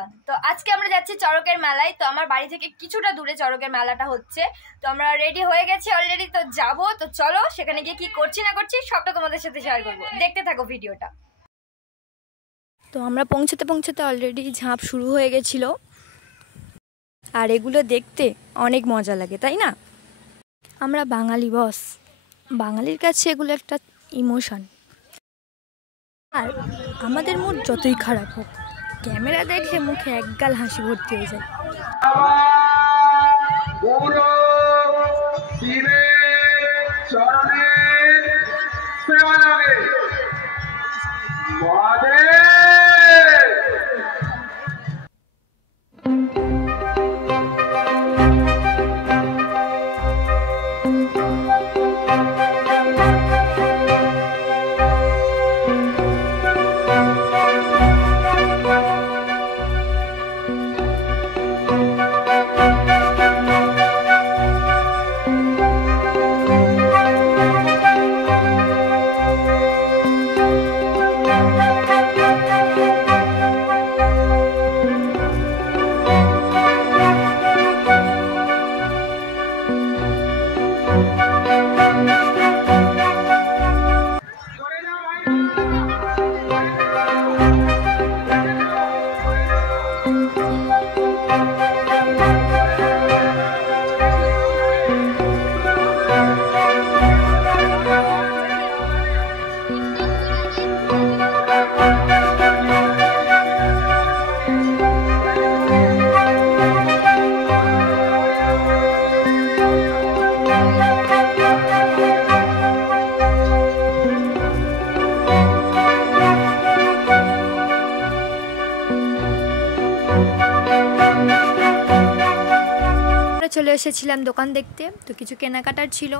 Everyone, তো আজকে আমরা যাচ্ছি চড়কের মেলায়। তো আমার বাড়ি থেকে কিছুটা দূরে চড়কের মেলাটা হচ্ছে, তো আমরা রেডি হয়ে গেছি অলরেডি। তো যাবো, তো চলো সেখানে গিয়ে কি করছি না করছি সবটা তোমাদের সাথে শেয়ার করবো, দেখতে থাকো ভিডিওটা। তো আমরা পৌঁছতে পৌঁছতে অলরেডি ঝাঁপ শুরু হয়ে গেছিল, আর এগুলো দেখতে অনেক মজা লাগে, তাই না? আমরা বাঙালি বস, বাঙালির কাছে এগুলো একটা ইমোশন। আর আমাদের মুড যতই খারাপ হোক, ক্যামেরা দেখলে মুখে একগাল হাসি ভর্তি হয়ে যায়। চলে এসেছিলাম দোকান দেখতে, তো কিছু কেনাকাটার ছিল।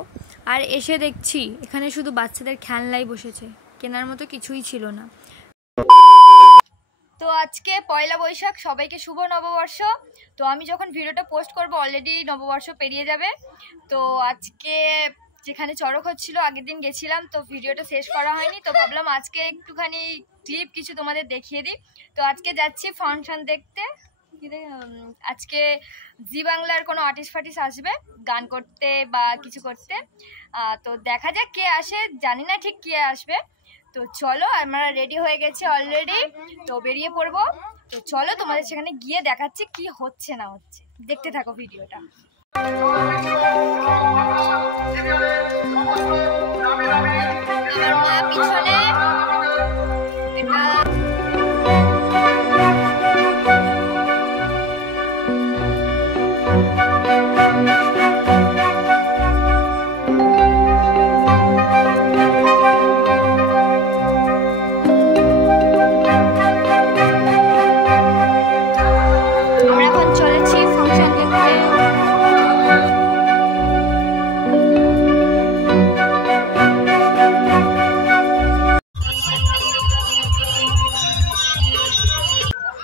আর এসে দেখছি এখানে শুধু বাচ্চাদের খেলনাই বসেছে, কেনার মতো কিছুই ছিল না। তো আজকে পয়লা বৈশাখ, সবাইকে শুভ নববর্ষ। তো আমি যখন ভিডিওটা পোস্ট করব অলরেডি নববর্ষ পেরিয়ে যাবে। তো আজকে যেখানে চড়ক হচ্ছিল আগের দিন গেছিলাম, তো ভিডিওটা শেষ করা হয়নি, তো ভাবলাম আজকে একটুখানি ক্লিপ কিছু তোমাদের দেখিয়ে দিই। তো আজকে যাচ্ছি ফাংশন দেখতে। আজকে জি বাংলার কোনো আর্টিস্ট ফার্টিস্ট আসবে গান করতে বা কিছু করতে। তো দেখা যাক কে আসে, জানি না ঠিক কে আসবে। তো চলো, আমরা রেডি হয়ে গেছি অলরেডি, তো বেরিয়ে পড়বো। তো চলো তোমাদের সেখানে গিয়ে দেখাচ্ছি কি হচ্ছে না হচ্ছে, দেখতে থাকো ভিডিওটা। পিছনে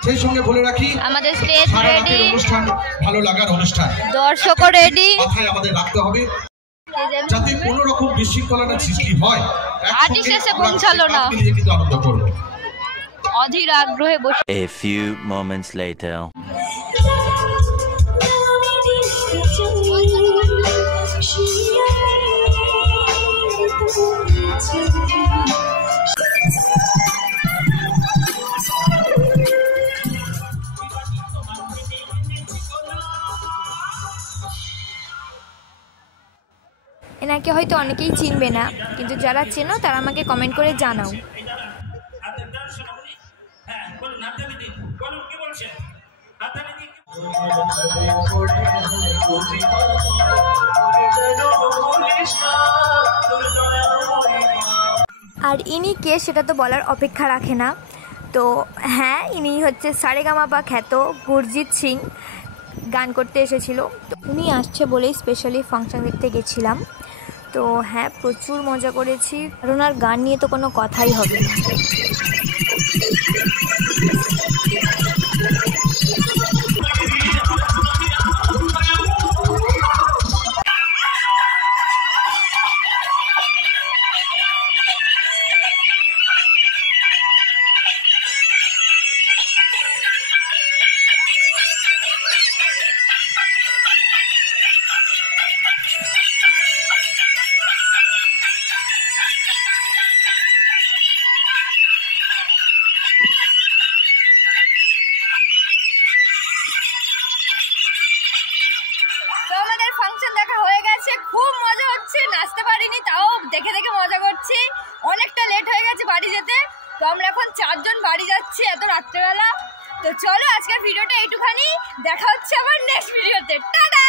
সেই সঙ্গে বলে রাখি আমাদের স্টেজ রেডি, অনুষ্ঠান ভালো লাগার অনুষ্ঠান, দর্শকও রেডি। মাথায় আমাদের রাখতে হবে যাতে কোনো রকম বিশৃঙ্খলা সৃষ্টি হয়। আর্টিস্ট এসে পৌঁছালো না, কিন্তু আনন্দ করব অধীর আগ্রহে বসে। A few moments later. এনাকে হয়তো অনেকেই চিনবে না, কিন্তু যারা চেনো তারা আমাকে কমেন্ট করে জানাও। আর ইনি কে সেটা তো বলার অপেক্ষা রাখে না। তো হ্যাঁ, ইনি হচ্ছে সারেগামাপা খ্যাত গুরজিৎ সিং, গান করতে এসেছিল। তো উনি আসছে বলেই স্পেশালি ফাংশন দেখতে গেছিলাম। তো হ্যাঁ, প্রচুর মজা করেছি, আর ওনার গান নিয়ে তো কোনো কথাই হবে না। আসতে পারিনি, তাও দেখে দেখে মজা করছি। অনেকটা লেট হয়ে গেছে বাড়ি যেতে, তো আমরা এখন 4 জন বাড়ি যাচ্ছি এত রাত্রেবেলা। তো চলো আজকের ভিডিওটা এইটুখানি, দেখা হচ্ছে আবার নেক্সট ভিডিওতে। টাটা।